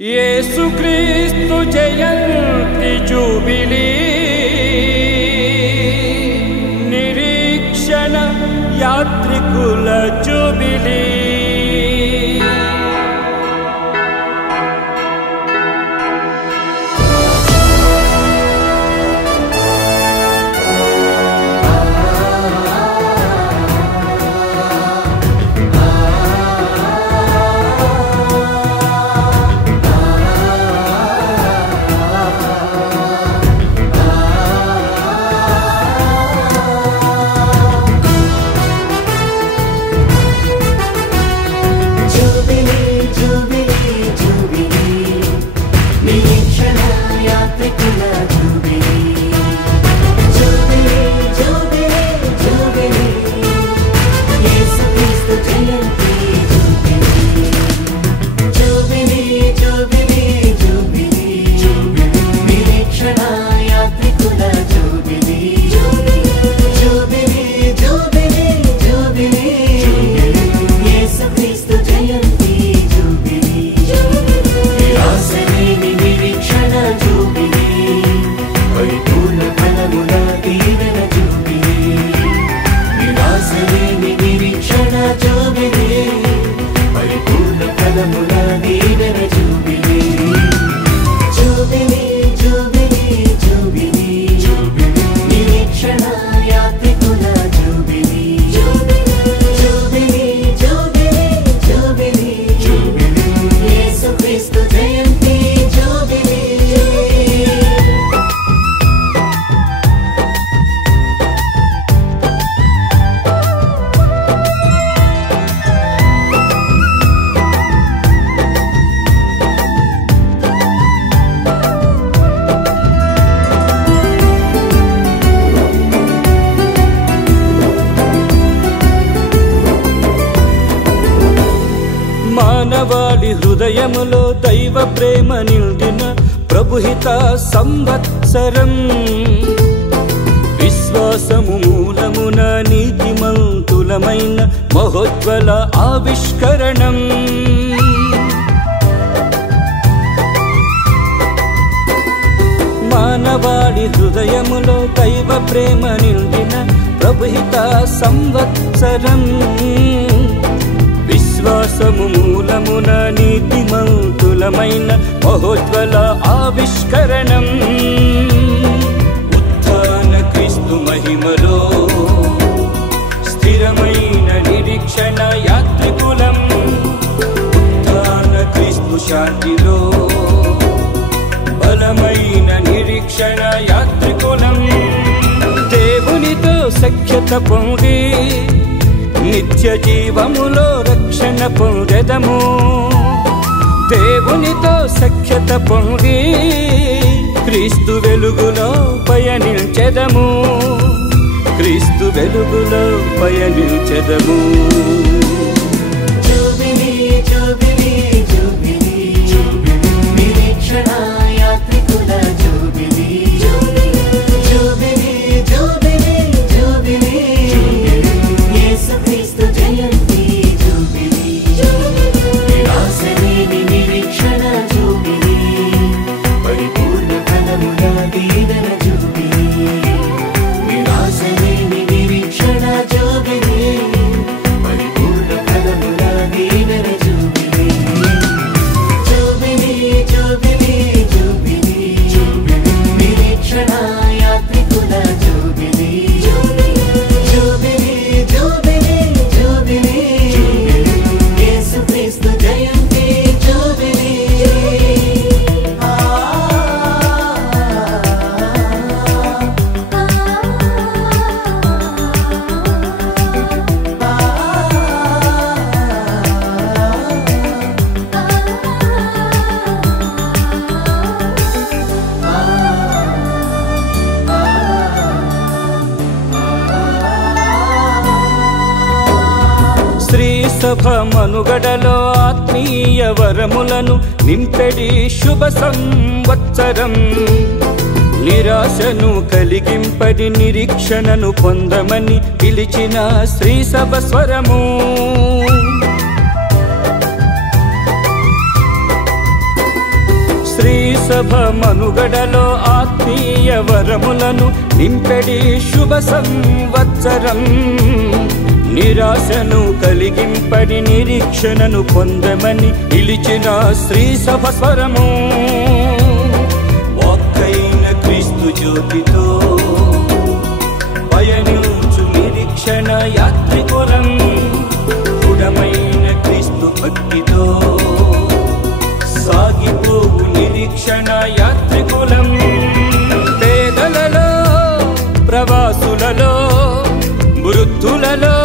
యేసుక్రీస్తు జయంతి జూబిలీ నిరీక్షణ యాత్రికుల జూబిలీ మానవాళి హృదయములో దైవ ప్రేమ నిండిన ప్రభుహిత సంవత్సరం విశ్వాసము మూలమున నీతిమంతులమైన మహోజ్వల ఆవిష్కరణం మానవాళి హృదయములో దైవ ప్రేమ నిండిన ప్రభుహిత సంవత్సరం విశ్వాసము మూలమున నీతిమంతులమైన మహోజ్వల ఆవిష్కరణం ఉత్థాన క్రీస్తు మహిమలో స్థిరమైన నిరీక్షణ యాత్రికులం ఉత్థాన క్రీస్తు శాంతిలో బలమైన నిరీక్షణ యాత్రికులం దేవునితో సఖ్యత పొంది నిత్య జీవములో రక్షణ పొందెదము దేవునితో సఖ్యత పొంది క్రీస్తు వెలుగులో పయనించెదము క్రీస్తు వెలుగులో పయనించెదము జూబిలీ జూబిలీ జూబిలీ నిరీక్షణ యాత్రికుల జూబిలీ జూబిలీ జూబిలీ జూబిలీ యేసుక్రీస్తు జయంతి జూబిలీ నిరాశలేని నిరీక్షణ జూబిలీ పరిపూర్ణ ఫలముల దీవెన జూబిలీ నిరాశలేని నిరీక్షణ జూబిలీ పరిపూర్ణ ఫలముల దీవెన జూబిలీ జూబిలీ జూబిలీ జూబిలీ నిరీక్షణ యాత్రికుల జూబిలీ జూబిలీ జూబిలీ జూబిలీ యేసుక్రీస్తు జయంతి జూబిలీ శ్రీ సభ మనుగడలో ఆత్మీయ వరములను నింపెడి శుభ సంవత్సరం నిరాశను కలిగింపడి నిరీక్షణను పొందమని పిలిచిన శ్రీ సభ స్వరము శ్రీ సభ మనుగడలో ఆత్మీయ వరములను నింపెడి శుభ సంవత్సరం. నిరాశను కలిగింపడి నిరీక్షణను పొందమని పిలిచిన శ్రీ సభ స్వరము. వాక్కైన క్రీస్తు జ్యోతితో పయనించు నిరీక్షణ యాత్రికులం. దృఢమైన క్రీస్తు భక్తితో సాగిపోవు నిరీక్షణ యాత్రికులం. పేదలలో, ప్రవాసులలో, వృద్ధులలో,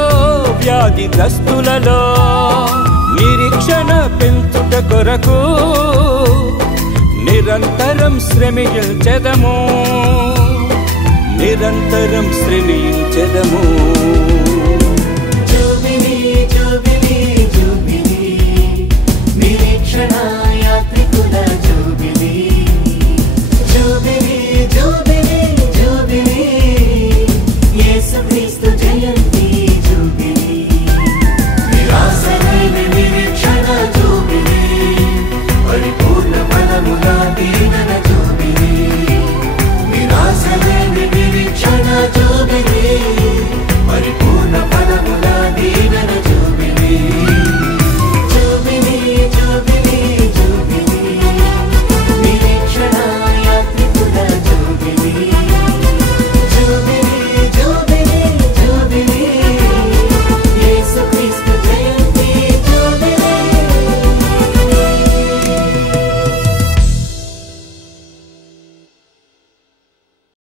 వ్యాధిగ్రస్తులలో నిరీక్షణ పెంచుట కొరకు నిరంతరం శ్రమించెదము, నిరంతరం శ్రమించెదము.